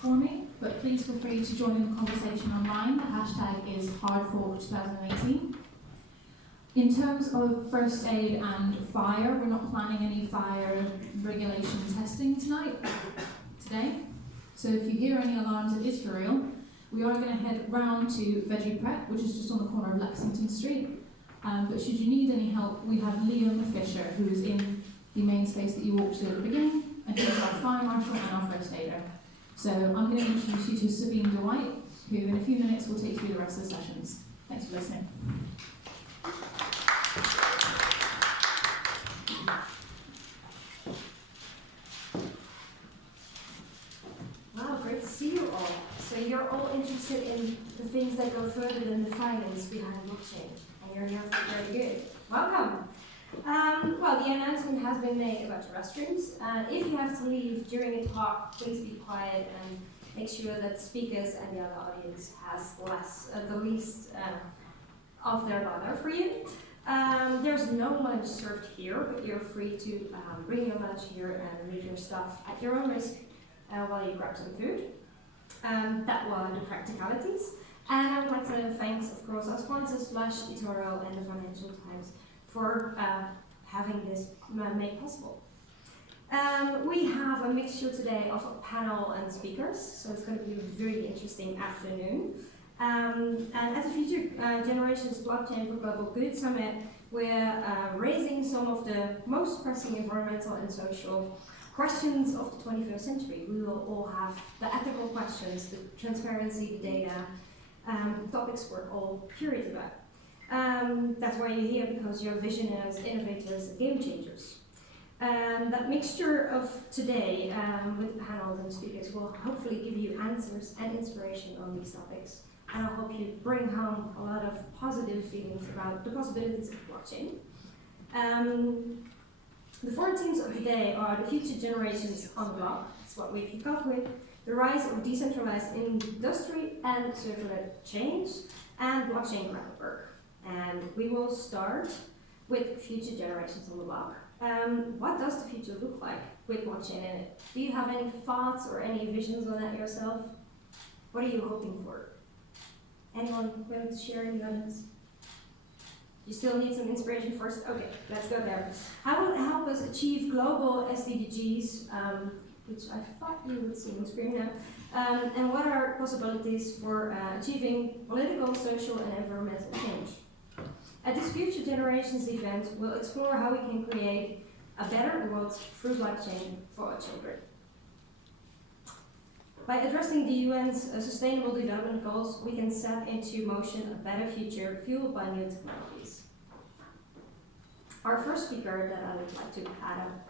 for me, but please feel free to join in the conversation online. The hashtag is HardFork2018. In terms of first aid and fire, we're not planning any fire regulation testing today. So if you hear any alarms, it is for real. We are going to head round to Veggie Prep, which is just on the corner of Lexington Street. But should you need any help, we have Liam Fisher, who is in the main space that you walked to at the beginning, and he's our fire marshal and our first aider. So I'm going to introduce you to Sabine Dwight, who in a few minutes will take you through the rest of the sessions. Thanks for listening. Wow, great to see you all. So you're all interested in the things that go further than the finance behind blockchain, and you're here for very good. Welcome. Well, the announcement has been made about the restrooms. If you have to leave during a talk, please be quiet and make sure that the speakers and the other audience has the least of their bother for you. There's no lunch served here, but you're free to bring your lunch here and leave your stuff at your own risk while you grab some food. That were the practicalities. And I would like to thank, of course, our sponsors, Flash, eToro, and the Financial Times for having this made possible. We have a mixture today of a panel and speakers, so it's going to be a really interesting afternoon. And at the Future Generations Blockchain for Global Good Summit, we're raising some of the most pressing environmental and social questions of the 21st century. We will all have the ethical questions, the transparency, the data, topics we're all curious about. That's why you're here, because you're visionaries, innovators, game changers. That mixture of today with panels and speakers will hopefully give you answers and inspiration on these topics. And I hope you bring home a lot of positive feelings about the possibilities of blockchain. The four themes of the day are the future generations on the block, that's what we kick off with, the rise of decentralized industry and circular change, and blockchain groundwork. And we will start with future generations on the block. What does the future look like with blockchain in it? Do you have any thoughts or any visions on that yourself? What are you hoping for? Anyone willing to share in the audience? You still need some inspiration first? Okay, let's go there. How will it help us achieve global SDGs, which I thought you would see on the screen now, and what are possibilities for achieving political, social, and environmental change? At this Future Generations event, we'll explore how we can create a better world through blockchain for our children. By addressing the UN's Sustainable Development Goals, we can set into motion a better future fueled by new technologies. Our first speaker that I would like to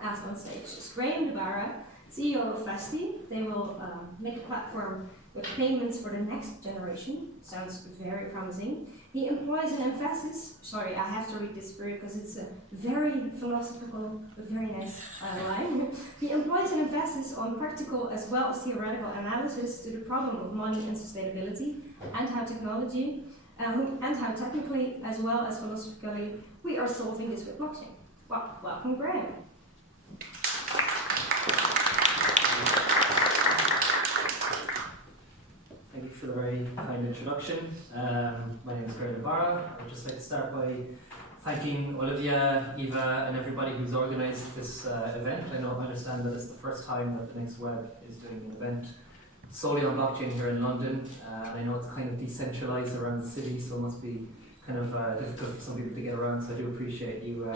ask on stage is Graham Ibarra, CEO of Festi. They will make a platform with payments for the next generation. Sounds very promising. He employs an emphasis, sorry, I have to read this through because it's a very philosophical, but very nice line. He employs an emphasis on practical as well as theoretical analysis to the problem of money and sustainability, and how technology, and how technically as well as philosophically we are solving this with blockchain. Well, welcome, Graham. Thank you for the very kind introduction. My name is Graham Ibarra. I would just like to start by thanking Olivia, Eva, and everybody who's organised this event. I understand that it's the first time that the Next Web is doing an event solely on blockchain here in London. I know it's kind of decentralised around the city, so it must be kind of difficult for some people to get around, so I do appreciate you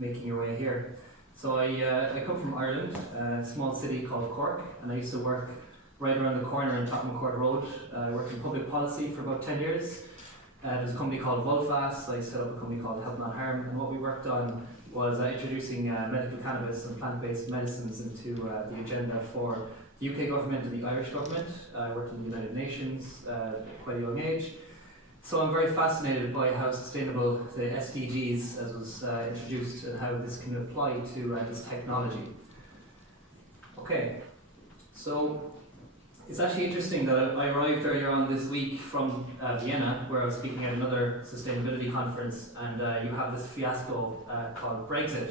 making your way here. So I come from Ireland, a small city called Cork, and I used to work right around the corner in Tottenham Court Road. I worked in public policy for about 10 years. There's a company called Volfast. I set up a company called Help Not Harm, and what we worked on was introducing medical cannabis and plant-based medicines into the agenda for the UK government and the Irish government. I worked in the United Nations at quite a young age. So I'm very fascinated by how sustainable the SDGs, as was introduced, and how this can apply to this technology. Okay, so it's actually interesting that I arrived earlier on this week from Vienna, where I was speaking at another sustainability conference, and you have this fiasco called Brexit.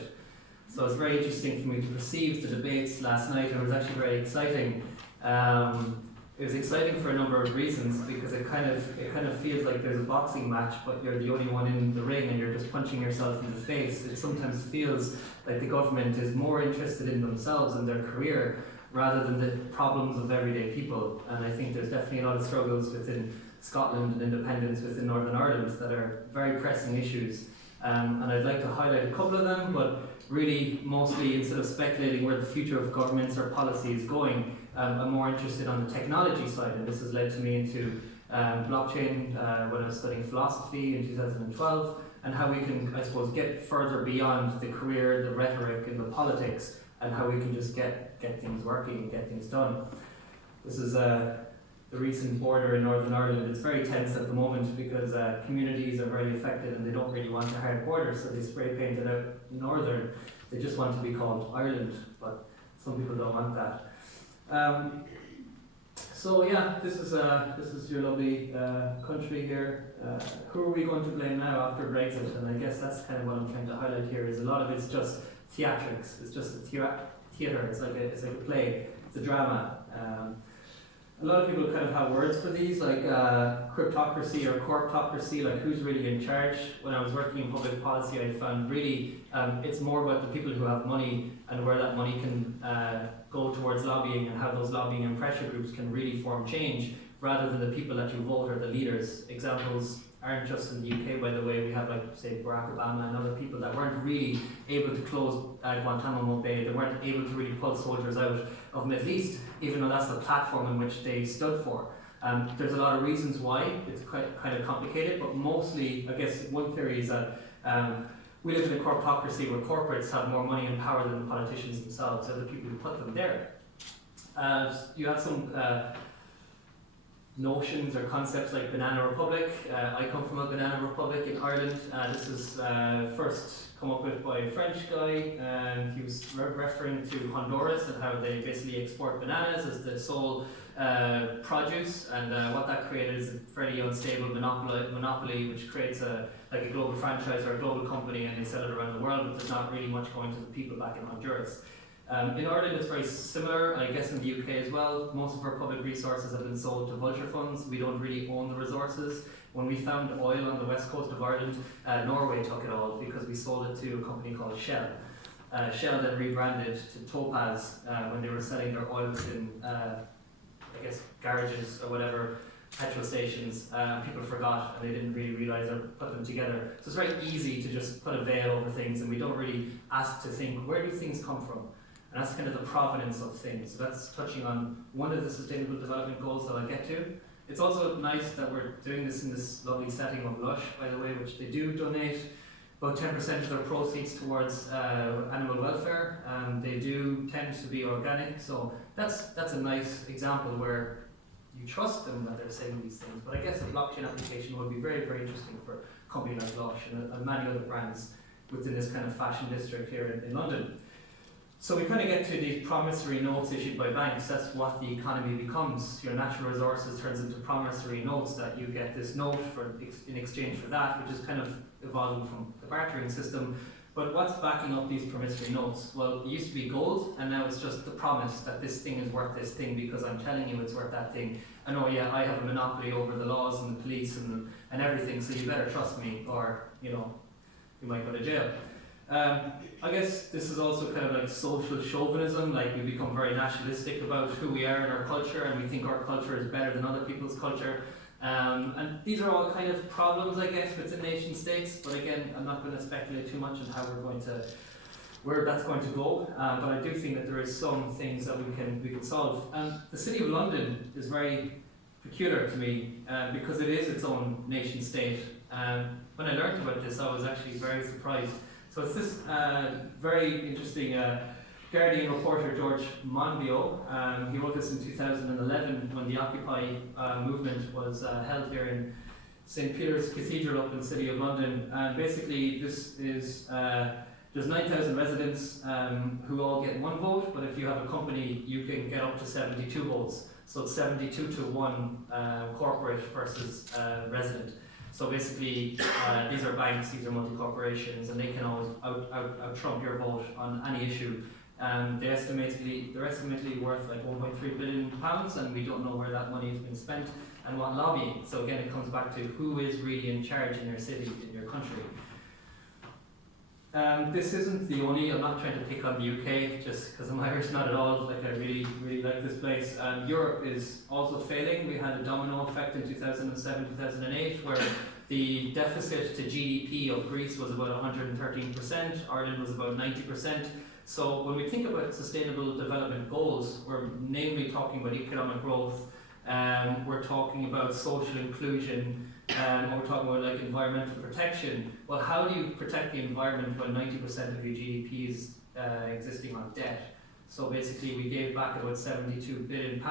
So it's very interesting for me to perceive the debates last night, and it was actually very exciting. It was exciting for a number of reasons because it kind of feels like there's a boxing match, but you're the only one in the ring and you're just punching yourself in the face. It sometimes feels like the government is more interested in themselves and their career rather than the problems of everyday people. And I think there's definitely a lot of struggles within Scotland and independence within Northern Ireland that are very pressing issues. And I'd like to highlight a couple of them, but really mostly instead of speculating where the future of governments or policy is going, I'm more interested on the technology side, and this has led to me into blockchain when I was studying philosophy in 2012, and how we can, I suppose, get further beyond the career, the rhetoric and the politics, and how we can just get things working and get things done. This is the recent border in Northern Ireland. It's very tense at the moment because communities are very affected and they don't really want a hard border, so they spray painted out Northern. They just want to be called Ireland, but some people don't want that. So yeah, this is your lovely country here. Who are we going to blame now after Brexit? And I guess that's kind of what I'm trying to highlight here. Is a lot of it's just theatrics. It's just a theatre. It's like a play. It's a drama. A lot of people kind of have words for these, like cryptocracy or corptocracy, like who's really in charge. When I was working in public policy, I found really it's more about the people who have money and where that money can go towards lobbying, and how those lobbying and pressure groups can really form change, rather than the people that you vote or the leaders. Examples aren't just in the UK, by the way. We have, like, say, Barack Obama and other people that weren't really able to close Guantanamo Bay. They weren't able to really pull soldiers out of Middle East, even though that's the platform in which they stood for. There's a lot of reasons why. It's quite kind of complicated, but mostly, I guess, one theory is that we live in a corporatocracy where corporates have more money and power than the politicians themselves, or the people who put them there. You have some notions or concepts like Banana Republic. I come from a Banana Republic in Ireland. This is first come up with by a French guy, and he was referring to Honduras and how they basically export bananas as the sole produce, and what that created is a fairly unstable monopoly which creates a global franchise or a global company, and they sell it around the world, but there's not really much going to the people back in Honduras. In Ireland it's very similar, I guess in the UK as well. Most of our public resources have been sold to vulture funds. We don't really own the resources. When we found oil on the west coast of Ireland, Norway took it all because we sold it to a company called Shell. Shell then rebranded to Topaz when they were selling their oil within, I guess, garages or whatever, petrol stations. People forgot and they didn't really realise or put them together. So it's very easy to just put a veil over things, and we don't really ask to think, where do things come from? And that's kind of the provenance of things. So that's touching on one of the Sustainable Development Goals that I'll get to. It's also nice that we're doing this in this lovely setting of Lush, by the way, which they do donate about 10% of their proceeds towards animal welfare. They do tend to be organic, so that's a nice example where you trust them that they're saying these things. But I guess a blockchain application would be very, very interesting for a company like Lush and many other brands within this kind of fashion district here in London. So we kind of get to these promissory notes issued by banks. That's what the economy becomes. Your natural resources turns into promissory notes, that you get this note in exchange for that, which is kind of evolving from the bartering system. But what's backing up these promissory notes? Well, it used to be gold, and now it's just the promise that this thing is worth this thing because I'm telling you it's worth that thing. And oh yeah, I have a monopoly over the laws and the police and everything, so you better trust me, or you might go to jail. I guess this is also kind of like social chauvinism, like we become very nationalistic about who we are in our culture, and we think our culture is better than other people's culture. And these are all kind of problems, I guess, within nation states, but again, I'm not going to speculate too much on how where that's going to go, but I do think that there is some things that we can solve. The City of London is very peculiar to me because it is its own nation state. When I learned about this, I was actually very surprised. So it's this very interesting Guardian reporter, George Monbiot. He wrote this in 2011 when the Occupy movement was held here in St. Peter's Cathedral up in the City of London. And basically this is, there's 9,000 residents who all get one vote, but if you have a company, you can get up to 72 votes. So it's 72 to 1 corporate versus resident. So basically, these are banks, these are multi-corporations, and they can always out-trump your vote on any issue. They're estimatedly worth like £1.3 billion, and we don't know where that money has been spent and what lobbying. So again, it comes back to who is really in charge in your city, in your country. This isn't the only, I'm not trying to pick on the UK just because I'm Irish, not at all, like I really, really like this place. Europe is also failing. We had a domino effect in 2007, 2008 where the deficit to GDP of Greece was about 113%, Ireland was about 90%. So when we think about Sustainable Development Goals, we're namely talking about economic growth, we're talking about social inclusion, we're talking about like environmental protection. Well, how do you protect the environment when 90% of your GDP is existing on debt? So basically we gave back about €72 billion,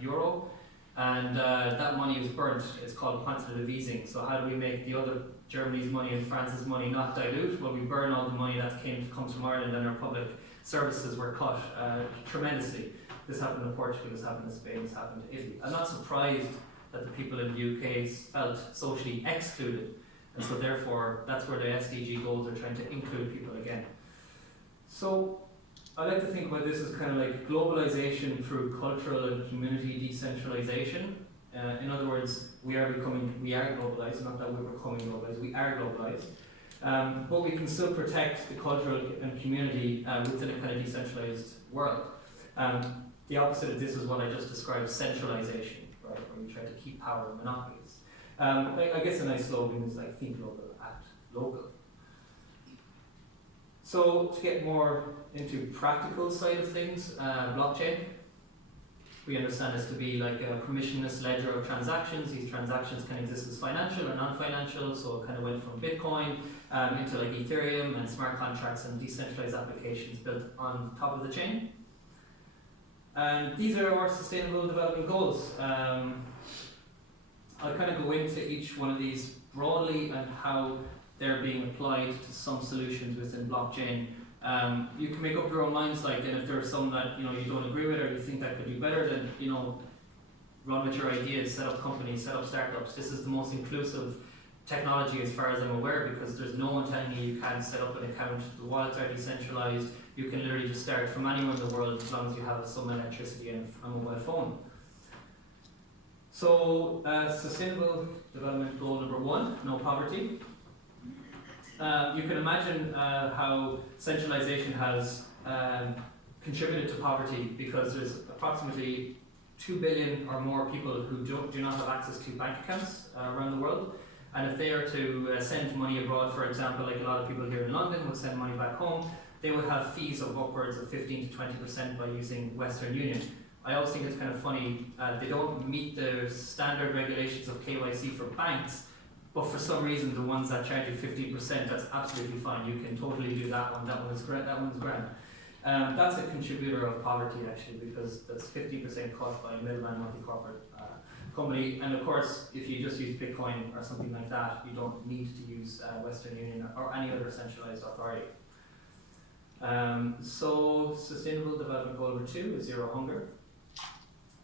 euro, and that money is burnt. It's called quantitative easing. So how do we make the other Germany's money and France's money not dilute? Well, we burn all the money that comes from Ireland, and our public services were cut tremendously. This happened in Portugal, this happened in Spain, this happened in Italy. I'm not surprised that the people in the UK felt socially excluded, and so therefore that's where the SDG goals are trying to include people again. So I like to think about this as kind of like globalization through cultural and community decentralization. In other words, we are globalized, not that we're becoming globalized, we are globalized. But we can still protect the cultural and community within a kind of decentralized world. The opposite of this is what I just described, centralization, right, where you try to keep power and monopolies. I guess a nice slogan is like think global, act local. So to get more into practical side of things, blockchain, we understand this to be like a permissionless ledger of transactions. These transactions can exist as financial or non-financial, so it kind of went from Bitcoin into like Ethereum and smart contracts and decentralized applications built on top of the chain. And these are our Sustainable Development Goals. I'll kind of go into each one of these broadly and how they're being applied to some solutions within blockchain. You can make up your own minds, like, and if there are some that you don't agree with or you think that could do better, then run with your ideas, set up companies, set up startups. This is the most inclusive technology as far as I'm aware, because there's no one telling you can't set up an account. The wallets are decentralized. You can literally just start from anywhere in the world as long as you have some electricity and a mobile phone. So, Sustainable Development Goal number 1, no poverty. You can imagine how centralization has contributed to poverty, because there's approximately 2 billion or more people who do not have access to bank accounts around the world. And if they are to send money abroad, for example, like a lot of people here in London would send money back home, they would have fees of upwards of 15 to 20% by using Western Union. I always think it's kind of funny, they don't meet the standard regulations of KYC for banks, but for some reason the ones that charge you 15%, that's absolutely fine. You can totally do that one. That one is great. That one's grand. That's a contributor of poverty actually, because that's 15% cut by a middleman multi-corporate company. And of course, if you just use Bitcoin or something like that, you don't need to use Western Union or any other centralized authority. So Sustainable Development Goal number 2 is zero hunger.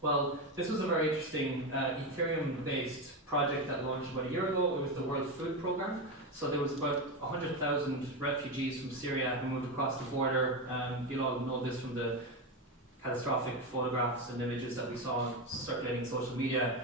Well, this was a very interesting Ethereum-based project that launched about a year ago. It was the World Food Programme. So there was about 100,000 refugees from Syria who moved across the border. You'll all know this from the catastrophic photographs and images that we saw circulating social media.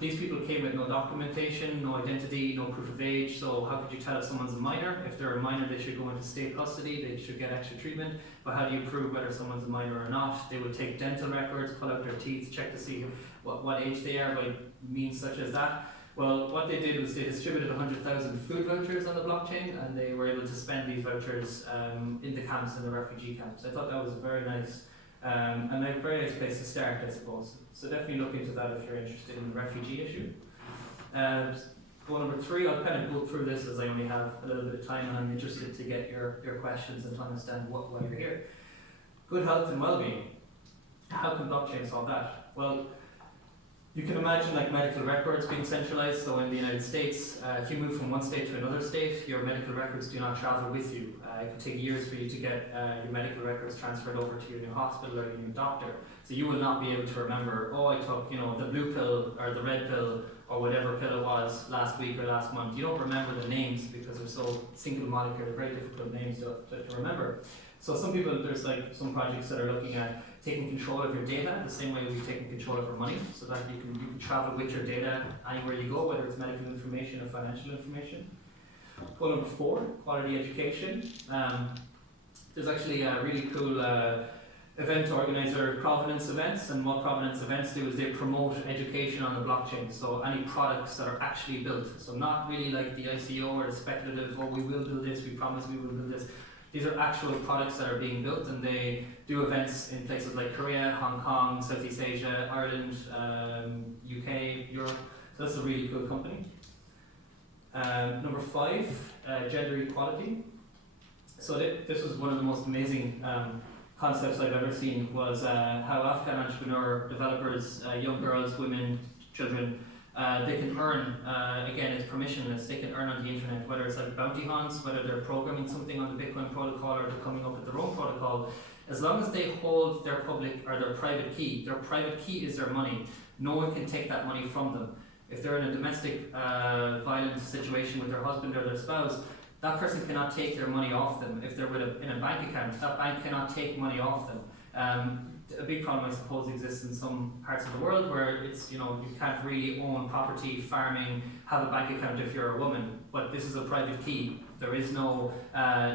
These people came with no documentation, no identity, no proof of age, so how could you tell if someone's a minor? If they're a minor, they should go into state custody, they should get extra treatment, but how do you prove whether someone's a minor or not? They would take dental records, pull out their teeth, check to see what age they are by means such as that. Well, what they did was they distributed 100,000 food vouchers on the blockchain, and they were able to spend these vouchers in the camps, in the refugee camps. I thought that was very nice. And a very nice place to start, I suppose. So definitely look into that if you're interested in the refugee issue. Goal number 3, I'll kind of go through this as I only have a little bit of time, and I'm interested to get your questions and to understand why you're here. Good health and well-being. How can blockchain solve that? Well, you can imagine like medical records being centralized. So in the United States, if you move from one state to another state, your medical records do not travel with you. It can take years for you to get your medical records transferred over to your new hospital or your new doctor. So you will not be able to remember, oh, I took the blue pill or the red pill or whatever pill it was last week or last month. You don't remember the names because they're so single molecular, very difficult names to remember. So some people, there's like some projects that are looking at taking control of your data the same way we've taken control of our money, so that you can travel with your data anywhere you go, whether it's medical information or financial information. Goal number 4, quality education. There's actually a really cool event organizer, Provenance Events, and what Provenance Events do is they promote education on the blockchain, so any products that are actually built, so not really like the ICO or the speculative, oh we will do this, we promise we will do this. These are actual products that are being built, and they do events in places like Korea, Hong Kong, Southeast Asia, Ireland, UK, Europe, so that's a really cool company. Number 5, gender equality. So this was one of the most amazing concepts I've ever seen, was how Afghan entrepreneur developers, young girls, women, children, they can earn, again it's permissionless, they can earn on the internet, whether it's like bounty hunts, whether they're programming something on the Bitcoin protocol or they're coming up with their own protocol, as long as they hold their public or their private key is their money, no one can take that money from them. If they're in a domestic violence situation with their husband or their spouse, that person cannot take their money off them. If they're in a bank account, that bank cannot take money off them. A big problem, I suppose, exists in some parts of the world where it's, you can't really own property, farming, have a bank account if you're a woman, but this is a private key. There is no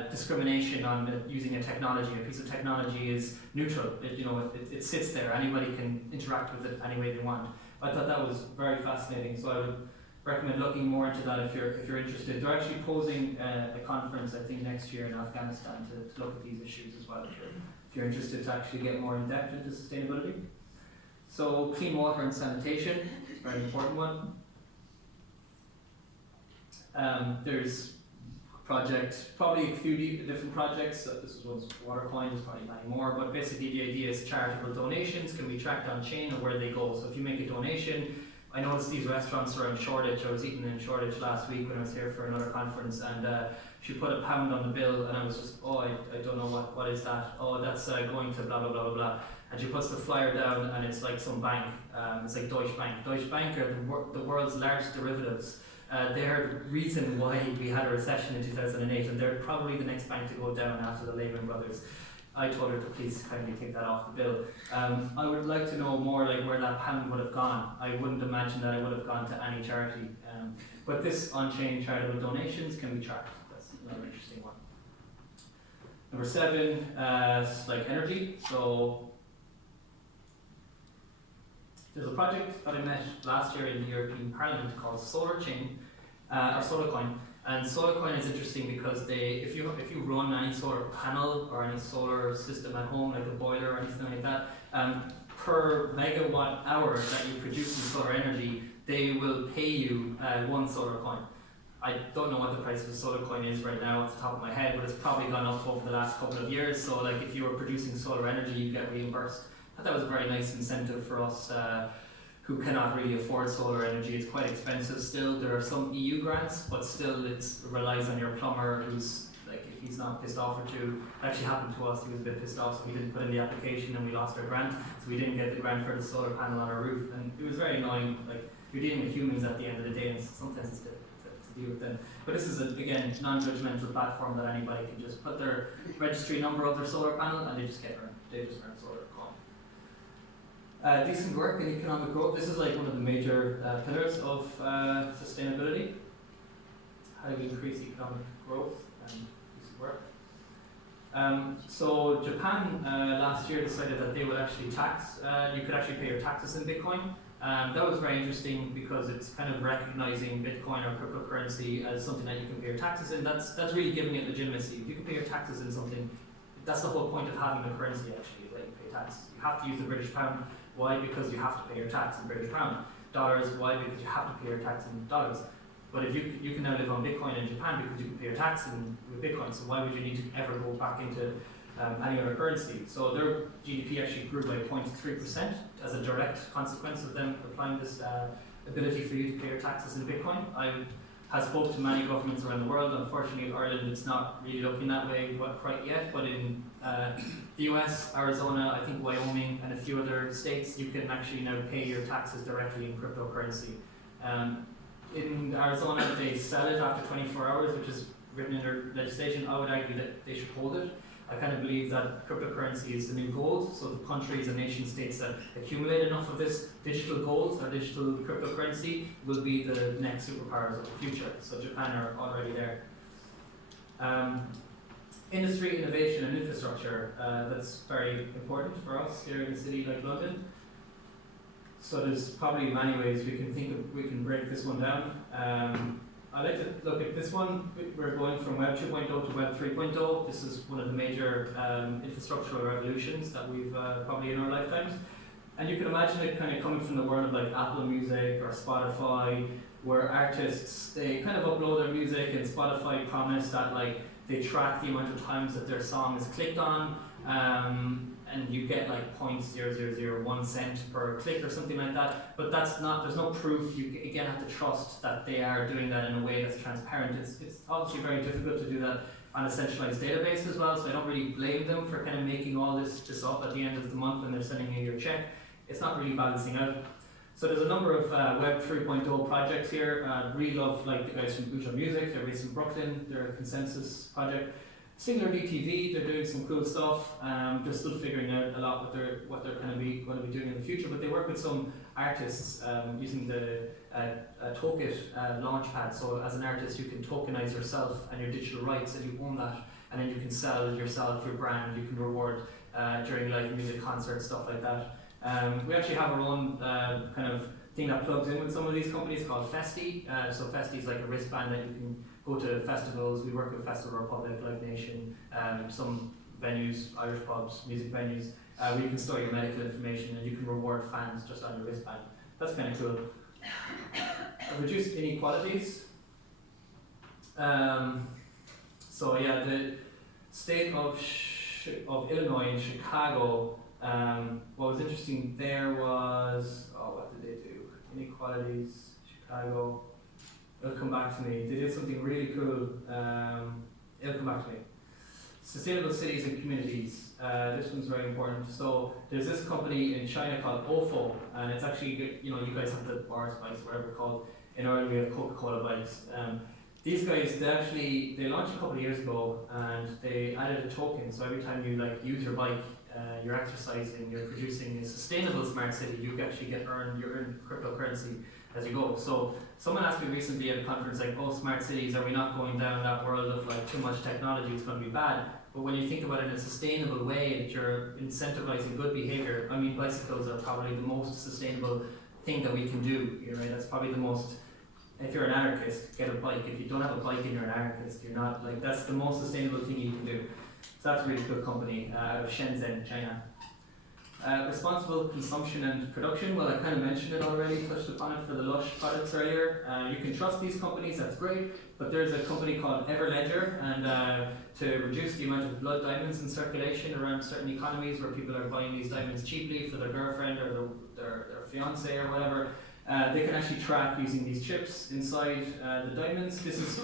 discrimination on using a technology. A piece of technology is neutral. It sits there. Anybody can interact with it any way they want. I thought that was very fascinating, so I would recommend looking more into that if you're interested. They're actually posing a conference, I think, next year in Afghanistan to look at these issues as well, if you're interested to actually get more in depth into sustainability. So clean water and sanitation, it's a very important one. There's a project, probably a few different projects. This was once Watercoin, there's probably many more, but basically the idea is charitable donations can be tracked on chain or where they go. So if you make a donation, I noticed these restaurants are in Shoreditch. I was eating in Shoreditch last week when I was here for another conference, and she put £1 on the bill, and I was just, I don't know what is that? Oh, that's going to blah blah blah blah blah. And she puts the flyer down, and it's like some bank. It's like Deutsche Bank. Deutsche Bank are the world's largest derivatives. They're the reason why we had a recession in 2008, and they're probably the next bank to go down after the Lehman Brothers. I told her to please kindly take that off the bill. I would like to know more like where that £1 would have gone. I wouldn't imagine that it would have gone to any charity. But this on-chain charitable donations can be tracked. That's another interesting one. Number 7, like energy. So there's a project that I met last year in the European Parliament called Solar Chain, or Solar Coin. And solar coin is interesting because if you run any solar panel or any solar system at home, like a boiler or anything like that, per megawatt hour that you produce in solar energy, they will pay you 1 solar coin. I don't know what the price of a solar coin is right now off the top of my head, but it's probably gone up over the last couple of years. So like if you were producing solar energy, you get reimbursed. I thought that was a very nice incentive for us who cannot really afford solar energy. It's quite expensive still. There are some EU grants, but still it relies on your plumber who's like, if he's not pissed off or two. It actually happened to us, he was a bit pissed off, so we didn't put in the application and we lost our grant, so we didn't get the grant for the solar panel on our roof. And it was very annoying, like you're dealing with humans at the end of the day, and sometimes it's difficult to deal with them. But this is, again, non-judgmental platform that anybody can just put their registry number of their solar panel and they just earn solar coin. Decent work in economic growth. This is like one of the major pillars of sustainability. How do we increase economic growth and decent work? So Japan last year decided that they would actually tax, you could actually pay your taxes in Bitcoin. That was very interesting because it's kind of recognizing Bitcoin or cryptocurrency as something that you can pay your taxes in. That's really giving it legitimacy. If you can pay your taxes in something, that's the whole point of having a currency actually, that you pay taxes. You have to use the British pound. Why? Because you have to pay your tax in British pound. Dollars, why? Because you have to pay your tax in dollars. But if you can now live on Bitcoin in Japan because you can pay your tax with Bitcoin, so why would you need to ever go back into any other currency? So their GDP actually grew by 0.3% as a direct consequence of them applying this ability for you to pay your taxes in Bitcoin. I have spoken to many governments around the world. Unfortunately, Ireland, it's not really looking that way quite yet, but in the US, Arizona, I think Wyoming, and a few other states, you can actually now pay your taxes directly in cryptocurrency. In Arizona, they sell it after 24 hours, which is written in their legislation. I would argue that they should hold it. I kind of believe that cryptocurrency is the new gold, so the countries and nation states that accumulate enough of this digital gold or digital cryptocurrency will be the next superpowers of the future. So Japan are already there. Industry, innovation and infrastructure, that's very important for us here in a city like London. So there's probably many ways we can break this one down. I like to look at this one. We're going from Web 2.0 to Web 3.0. This is one of the major infrastructural revolutions that we've probably in our lifetimes. And you can imagine it kind of coming from the world of like Apple Music or Spotify, where artists, they kind of upload their music and Spotify promise that like they track the amount of times that their song is clicked on, and you get like 0.0001 cent per click or something like that. But that's not, there's no proof. You again have to trust that they are doing that in a way that's transparent. It's obviously very difficult to do that on a centralized database as well, so I don't really blame them for kind of making all this up at the end of the month when they're sending you your check. It's not really balancing out. So there's a number of Web 3.0 projects here. Really love like the guys from Uja Music, they're based in Brooklyn, they're a consensus project. Singular DTV, they're doing some cool stuff. They're still figuring out a lot what they're going to be doing in the future, but they work with some artists using the Token launchpad. So as an artist, you can tokenize yourself and your digital rights, and you own that, and then you can sell yourself, your brand. You can reward during live music concerts, stuff like that. We actually have our own kind of thing that plugs in with some of these companies called Festi. So Festi is like a wristband that you can go to festivals. We work with Festival Republic, Live Nation, some venues, Irish pubs, music venues, where you can store your medical information and you can reward fans just on your wristband. That's kind of cool. Reduce inequalities. So yeah, the state of Illinois in Chicago. What was interesting there was, what did they do? Inequalities, Chicago. It'll come back to me. They did something really cool. It'll come back to me. Sustainable cities and communities. This one's very important. So there's this company in China called OFO, and it's actually, you guys have the bars, bikes, whatever it's called. In Ireland we have Coca-Cola bikes. These guys, they launched a couple of years ago, and they added a token. So every time you use your bike, you're exercising, you're producing a sustainable smart city, you actually earn cryptocurrency as you go. So someone asked me recently at a conference, like, oh, smart cities, are we not going down that world of like too much technology, it's going to be bad? But when you think about it in a sustainable way, that you're incentivizing good behavior, I mean, bicycles are probably the most sustainable thing that we can do, right? That's probably the most, if you're an anarchist, get a bike. If you don't have a bike and you're an anarchist, you're not, like, that's the most sustainable thing you can do. So that's a really good company out of Shenzhen, China. Responsible consumption and production, well, I kind of mentioned it already, touched upon it for the Lush products earlier. You can trust these companies, that's great, but there's a company called Everledger, and to reduce the amount of blood diamonds in circulation around certain economies where people are buying these diamonds cheaply for their girlfriend or their fiance or whatever, they can actually track using these chips inside the diamonds. This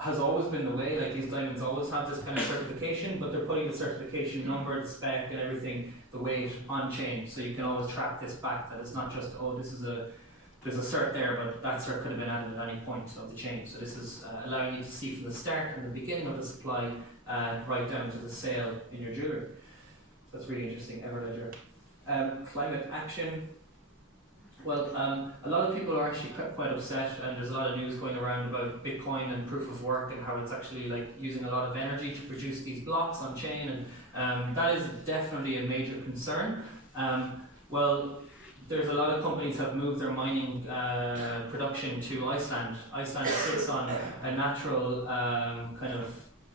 has always been the way, like these diamonds always have this kind of certification, but they're putting the certification number, the spec and everything, the weight on chain, so you can always track this back, that it's not just, there's a cert there, but that cert could have been added at any point of the chain. So this is allowing you to see from the start and the beginning of the supply right down to the sale in your jewellery. So that's really interesting, Everledger. Climate action. Well, a lot of people are actually quite upset, and there's a lot of news going around about Bitcoin and proof of work and how it's actually like using a lot of energy to produce these blocks on chain, and that is definitely a major concern. Well, there's a lot of companies have moved their mining production to Iceland. Iceland sits on a natural kind of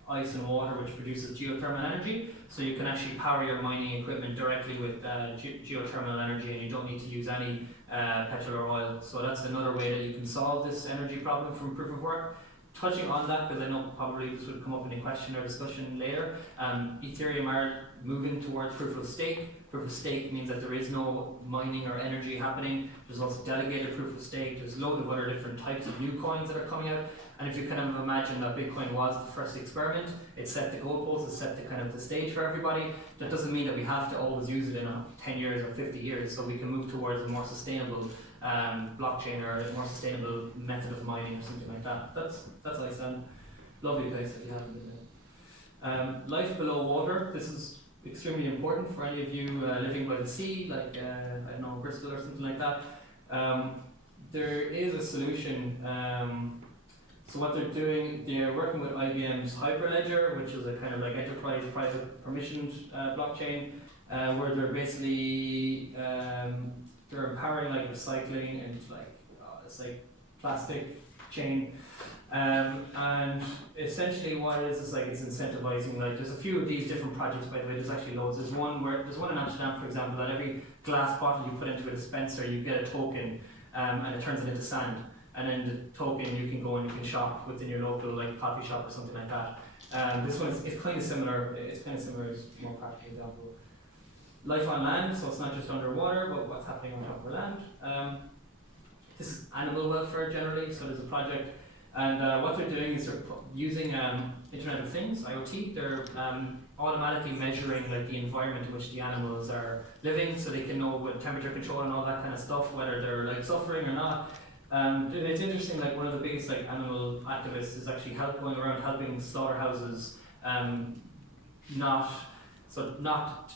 ice and water which produces geothermal energy, so you can actually power your mining equipment directly with geothermal energy, and you don't need to use any petrol or oil. So that's another way that you can solve this energy problem from proof of work. Touching on that, because I know probably this would come up in a question or discussion later, Ethereum are moving towards proof of stake. Proof of stake means that there is no mining or energy happening. There's also delegated proof of stake. There's loads of other different types of new coins that are coming out. And if you kind of imagine that Bitcoin was the first experiment, it set the goalposts, it set the kind of the stage for everybody. That doesn't mean that we have to always use it in 10 years or 50 years. So we can move towards a more sustainable blockchain or a more sustainable method of mining or something like that. That's Iceland. Lovely place if you haven't been Life below water, this is extremely important for any of you living by the sea, like, I don't know, Bristol or something like that. There is a solution. So what they're doing, they're working with IBM's Hyperledger, which is a kind of like enterprise private permissioned blockchain, where they're basically they're empowering like recycling and like it's like plastic chain, and essentially what it is like it's incentivizing, like there's a few of these different projects, by the way. There's actually loads. There's one in Amsterdam, for example, that every glass bottle you put into a dispenser, you get a token, and it turns it into sand. And then the token you can go and you can shop within your local like coffee shop or something like that. This one's it's kind of similar. It's more practical example. Life on land, so it's not just underwater, but what's happening on top of the land. This is animal welfare generally. So there's a project, and what they're doing is they're using Internet of Things (IoT). They're automatically measuring like the environment in which the animals are living, so they can know what temperature control and all that kind of stuff, whether they're like suffering or not. It's interesting, like one of the biggest like animal activists is actually going around helping slaughterhouses not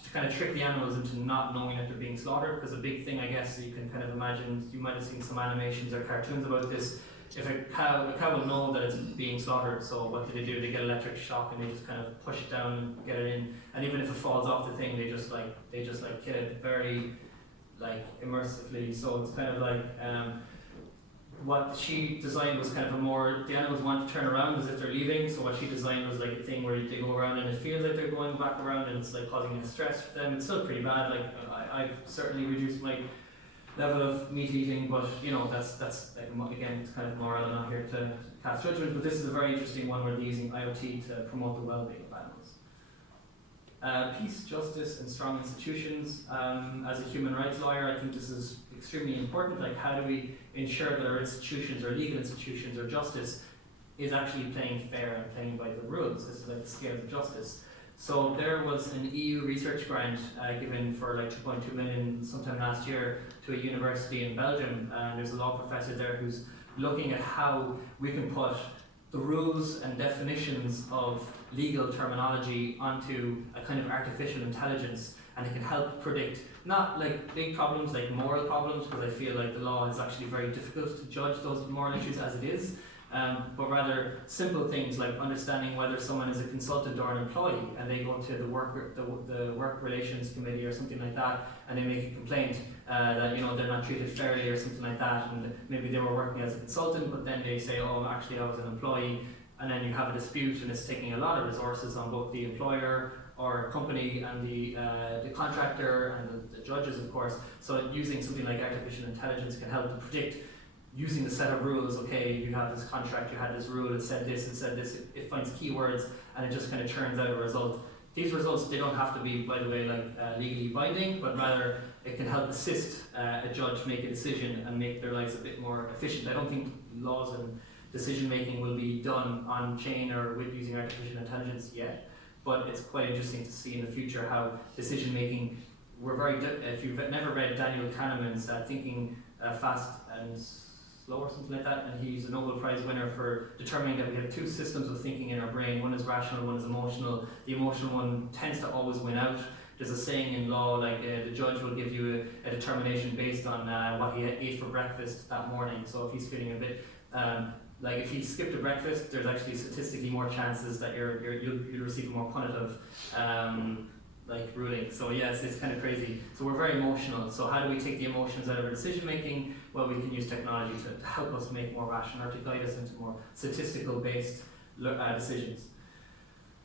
to kind of trick the animals into not knowing that they're being slaughtered, because a big thing, I guess, you can kind of imagine, you might have seen some animations or cartoons about this. If a cow will know that it's being slaughtered, so what do? They get electric shock and they just kind of push it down and get it in, and even if it falls off the thing, they just kill it very like immersively. So it's kind of like what she designed was kind of the animals want to turn around as if they're leaving, so what she designed was like a thing where they go around and it feels like they're going back around and it's like causing stress for them. It's still pretty bad, like I've certainly reduced my level of meat eating, but you know, that's like, again, it's kind of moral. I'm not here to cast judgment, but this is a very interesting one where they're using IoT to promote the well-being of animals. Peace, justice and strong institutions. As a human rights lawyer, I think this is extremely important. Like, how do we ensure that our institutions, or legal institutions, or justice is actually playing fair and playing by the rules? This is like the scale of justice. So there was an EU research grant given for like 2.2 million sometime last year to a university in Belgium, and there's a law professor there who's looking at how we can put the rules and definitions of legal terminology onto a kind of artificial intelligence, and it can help predict not like big problems like moral problems, because I feel like the law is actually very difficult to judge those moral issues as it is, but rather simple things like understanding whether someone is a consultant or an employee, and they go to the work relations committee or something like that, and they make a complaint that they're not treated fairly or something like that, and maybe they were working as a consultant, but then they say, oh, actually I was an employee, and then you have a dispute, and it's taking a lot of resources on both the employer or company and the contractor and the judges, of course. So using something like artificial intelligence can help to predict, using the set of rules. Okay, you have this contract, you had this rule, it said this, it finds keywords, and it just kind of churns out a result. These results, they don't have to be, by the way, like legally binding, but rather it can help assist a judge make a decision and make their lives a bit more efficient. I don't think laws and decision making will be done on chain or with using artificial intelligence yet, but it's quite interesting to see in the future how decision making, if you've never read Daniel Kahneman's Thinking Fast and Slow or something like that, and he's a Nobel Prize winner for determining that we have two systems of thinking in our brain. One is rational, one is emotional. The emotional one tends to always win out. There's a saying in law, like the judge will give you a determination based on what he ate for breakfast that morning. So if he's feeling a bit like if he skipped a breakfast, there's actually statistically more chances that you'll receive a more punitive ruling. So yes, it's kind of crazy. So we're very emotional. So how do we take the emotions out of our decision making? Well, we can use technology to help us make more rational, or to guide us into more statistical based decisions.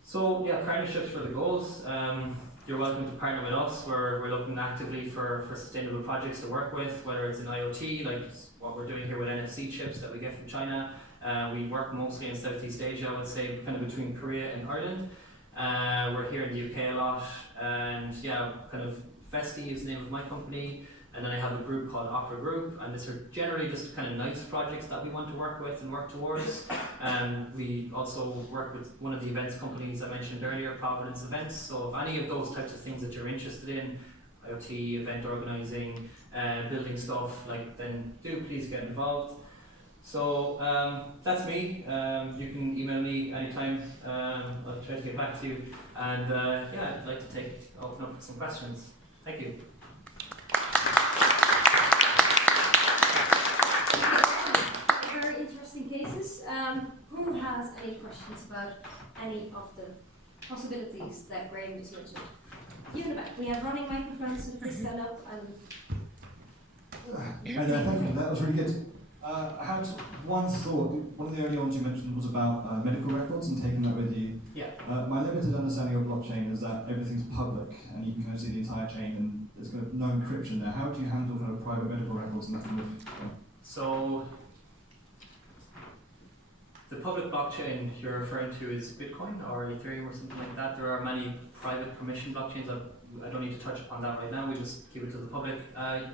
So yeah, partnerships for the goals. You're welcome to partner with us. We're looking actively for sustainable projects to work with, whether it's in IoT, like what we're doing here with NFC chips that we get from China. We work mostly in Southeast Asia, I would say, kind of between Korea and Ireland. We're here in the UK a lot, and yeah, kind of Festi is the name of my company, and then I have a group called Opera Group, and these are generally just kind of nice projects that we want to work with and work towards. We also work with one of the events companies I mentioned earlier, Providence Events. So if any of those types of things that you're interested in, IoT, event organizing, building stuff, then do please get involved. So that's me. You can email me anytime. I'll try to get back to you. And yeah, I'd like to open up for some questions. Thank you. Very interesting cases. Who has any questions about any of the possibilities that Graham just mentioned? You in the back. We have running microphones, so please stand up and. Hi there, thank you. That was really good. I had one thought. One of the early ones you mentioned was about medical records and taking that with you. Yeah. My limited understanding of blockchain is that everything's public and you can kind of see the entire chain and there's kind of no encryption there. How do you handle kind of private medical records and that kind of So the public blockchain you're referring to is Bitcoin or Ethereum or something like that. There are many private permission blockchains. I don't need to touch upon that right now. We just give it to the public.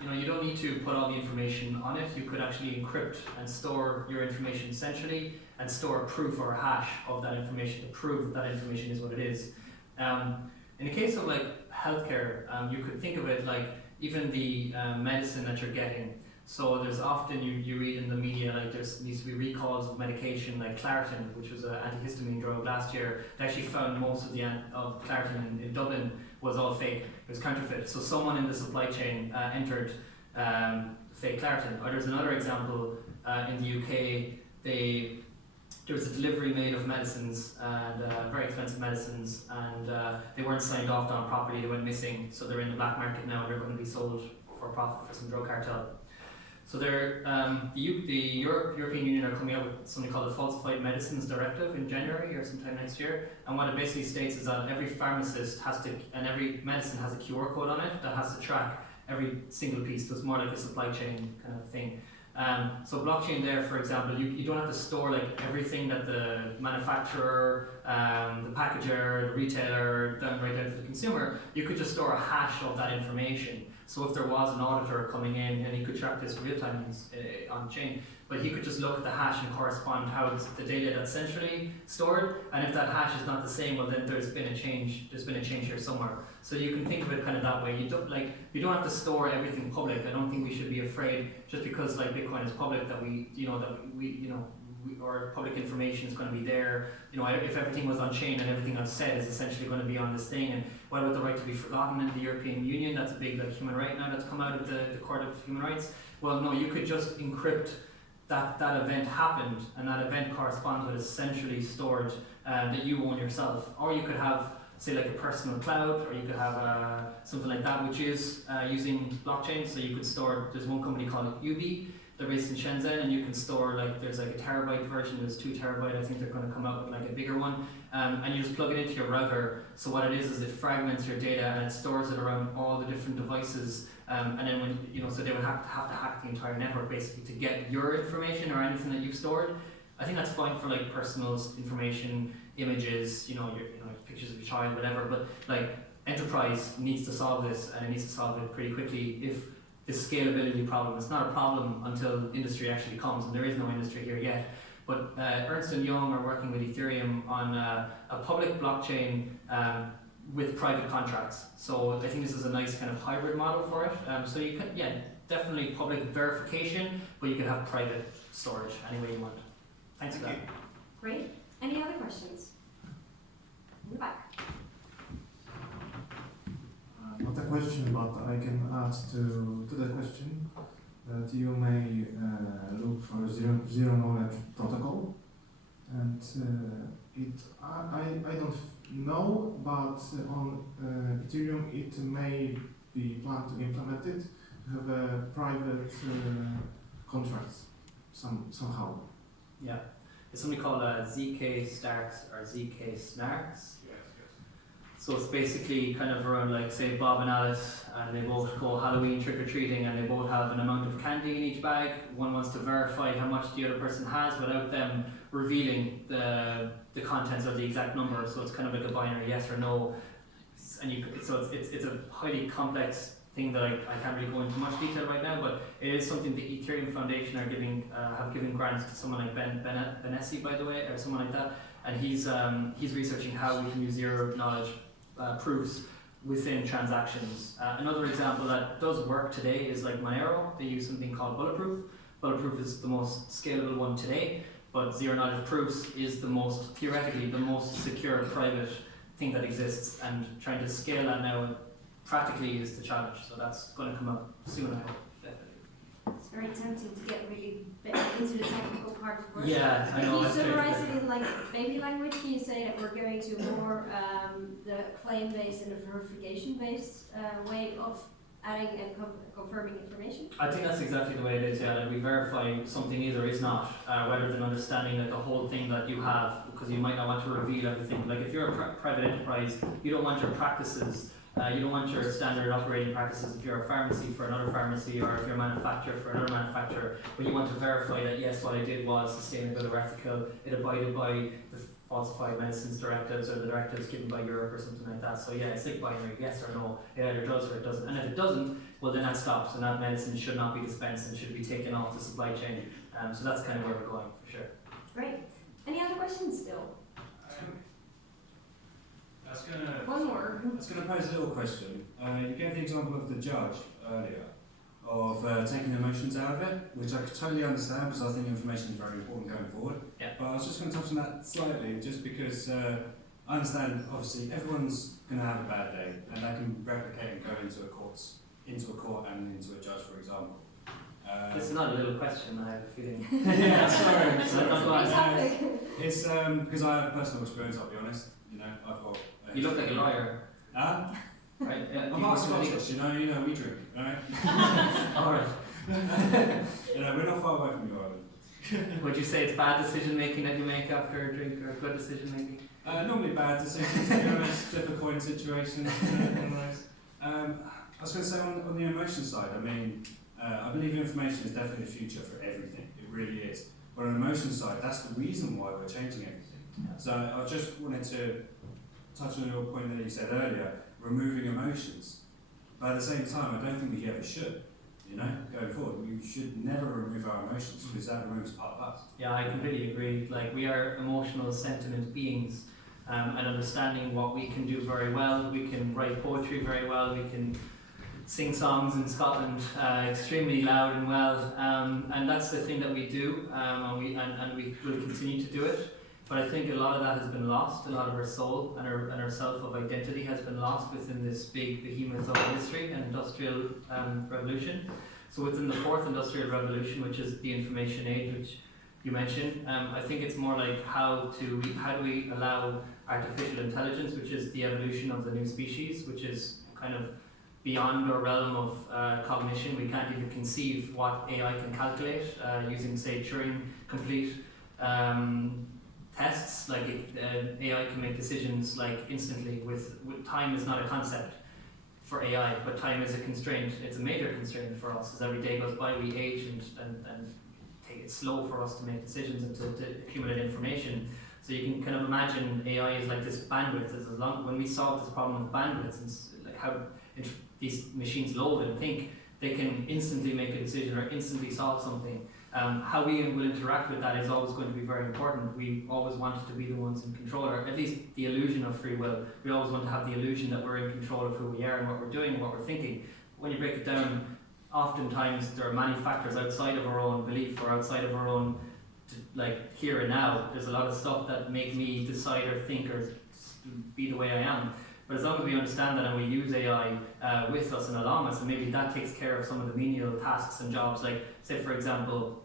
You don't need to put all the information on it. You could actually encrypt and store your information centrally and store a proof or a hash of that information to prove that information is what it is. In the case of like healthcare, you could think of it like even the medicine that you're getting. So there's often you read in the media like there needs to be recalls of medication like Claritin, which was an antihistamine drug last year. They actually found most of the of Claritin in Dublin was all fake. It was counterfeit. So someone in the supply chain entered fake Claritin. Or there's another example in the UK. There was a delivery made of medicines and very expensive medicines, and they weren't signed off on properly. They went missing, so they're in the black market now. And they're going to be sold for profit for some drug cartel. So the European Union are coming out with something called the Falsified Medicines Directive in January or sometime next year. And what it basically states is that every pharmacist has to, and every medicine has a QR code on it that has to track every single piece. So it's more like a supply chain kind of thing. So blockchain there, for example, you don't have to store like everything that the manufacturer, the packager, the retailer, down right down to the consumer. You could just store a hash of that information. So if there was an auditor coming in, and he could track this real time on chain, but he could just look at the hash and correspond how it's the data that's centrally stored, and if that hash is not the same, well then there's been a change here somewhere. So you can think of it kind of that way. You don't have to store everything public. I don't think we should be afraid just because like Bitcoin is public that or public information is going to be there. If everything was on chain and everything I've said is essentially going to be on this thing. And what about the right to be forgotten in the European Union? That's a big human right now that's come out of the Court of Human Rights. Well, no, you could just encrypt that event happened, and that event corresponds with essentially stored that you own yourself. Or you could have, say, like a personal cloud, or you could have something like that, which is using blockchain. So you could store. There's one company called UB. They're based in Shenzhen, and you can store there's like a terabyte version. There's 2 terabyte. I think they're going to come out with like a bigger one, and you just plug it into your router. So what it is it fragments your data and it stores it around all the different devices. And then when so they would have to hack the entire network basically to get your information or anything that you've stored. I think that's fine for like personal information, images, your pictures of your child, whatever. But like enterprise needs to solve this, and it needs to solve it pretty quickly. If this scalability problem, it's not a problem until industry actually comes, and there is no industry here yet. But Ernst & Young are working with Ethereum on a public blockchain with private contracts. So I think this is a nice kind of hybrid model for it. So you can, definitely public verification, but you can have private storage any way you want. Thanks for that. Great. Any other questions? In the back. Not a question, but I can add to the question that you may look for a zero knowledge protocol, and I don't know, but on Ethereum it may be planned to implement it to have a private contracts somehow. Yeah, it's something called ZK Starks or ZK Snarks. So it's basically kind of around like say Bob and Alice, and they both go Halloween trick-or-treating, and they both have an amount of candy in each bag. One wants to verify how much the other person has without them revealing the contents or the exact number. So it's kind of like a binary yes or no. And it's a highly complex thing that I can't really go into much detail right now, but it is something the Ethereum Foundation are have given grants to someone like Benessi, by the way, or someone like that, and he's researching how we can use zero knowledge proofs within transactions. Another example that does work today is like Monero. They use something called Bulletproof. bulletproof is the most scalable one today, but zero knowledge proofs is theoretically the most secure private thing that exists, and trying to scale that now practically is the challenge. So that's going to come up soon, I hope, definitely. It's very tempting to get really into the technical part, of course. Yeah, I know. If you summarize it in like baby language, can you say that we're going to more the claim-based and the verification-based way of adding and confirming information? I think that's exactly the way it is, yeah. Like we verify something is or is not, rather than understanding that the whole thing that you have, because you might not want to reveal everything. Like if you're a private enterprise, you don't want your practices, you don't want your standard operating practices if you're a pharmacy for another pharmacy, or if you're a manufacturer for another manufacturer, but you want to verify that yes, what I did was sustainable or ethical, it abided by the falsified medicines directives or the directives given by Europe or something like that. So yeah, it's like binary, yes or no. It either does or it doesn't. And if it doesn't, well then that stops, and that medicine should not be dispensed and should be taken off the supply chain. So that's kind of where we're going, for sure. Great. Any other questions still? One more. I was going to pose a little question. You gave the example of the judge earlier, of taking emotions out of it, which I could totally understand because I think information is very important going forward. Yeah. But I was just going to touch on that slightly, just because I understand, obviously, everyone's going to have a bad day, and that can replicate and go into a court and into a judge, for example. This is not a little question, I have a feeling. Yeah, sorry. It's a big topic. It's because I have personal experience, I'll be honest. You know, I've got. You look like a lawyer. Huh? Right? I'm not Scottish, you know, we drink, right? Alright. You know, we're not far away from you, Ireland. Would you say it's bad decision making that you make after a drink, or good decision making? Normally bad decisions, to be honest, flip a coin situations, one of those. I was going to say on the emotion side, I mean, I believe information is definitely the future for everything, it really is. But on the emotion side, that's the reason why we're changing everything. So I just wanted to touch on your point that you said earlier, removing emotions. But at the same time, I don't think we ever should. You know, going forward, we should never remove our emotions because that removes part of us. Yeah, I completely agree. Like, we are emotional, sentient beings, and understanding what we can do very well. We can write poetry very well. We can sing songs in Scotland extremely loud and well, and that's the thing that we do, and we will continue to do it. But I think a lot of that has been lost. A lot of our soul and our self of identity has been lost within this big behemoth of industry and industrial revolution. So within the fourth industrial revolution, which is the information age, which you mentioned, I think it's more like how do we allow artificial intelligence, which is the evolution of the new species, which is kind of beyond our realm of cognition. We can't even conceive what AI can calculate using, say, Turing complete tests. Like AI can make decisions like instantly. With time is not a concept for AI, but time is a constraint. It's a major constraint for us. As every day goes by, we age and take it slow for us to make decisions and to accumulate information. So you can kind of imagine AI is like this bandwidth. When we solve this problem of bandwidth and like how these machines load and think, they can instantly make a decision or instantly solve something. How we will interact with that is always going to be very important. We always wanted to be the ones in control, or at least the illusion of free will. We always want to have the illusion that we're in control of who we are and what we're doing and what we're thinking. When you break it down, oftentimes there are many factors outside of our own belief or outside of our own, like here and now. There's a lot of stuff that make me decide or think or be the way I am. But as long as we understand that and we use AI with us and along us, and maybe that takes care of some of the menial tasks and jobs, like say for example,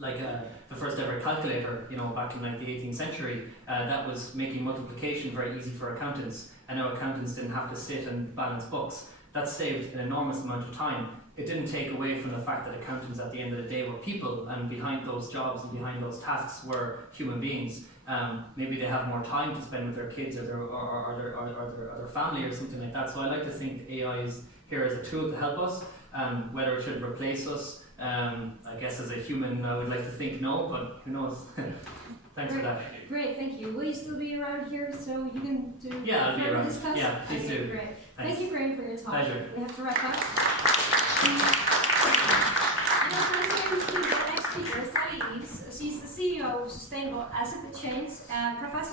like the first ever calculator, you know, back in like the 18th century, that was making multiplication very easy for accountants, and now accountants didn't have to sit and balance books. That saved an enormous amount of time. It didn't take away from the fact that accountants at the end of the day were people, and behind those jobs and behind those tasks were human beings. Maybe they have more time to spend with their kids or their family or something like that. So I like to think AI is here as a tool to help us. Whether it should replace us, I guess as a human I would like to think no, but who knows. Thanks for that. Great, thank you. Will you still be around here so you can do Yeah, I'll be around. discuss? Yeah, please Okay, do. Great. Thanks. Thank you, Graham, for your talk. Pleasure. We have to wrap up. Our next speaker is Sally Eves. She's the CEO of Sustainable Asset Chains, Professor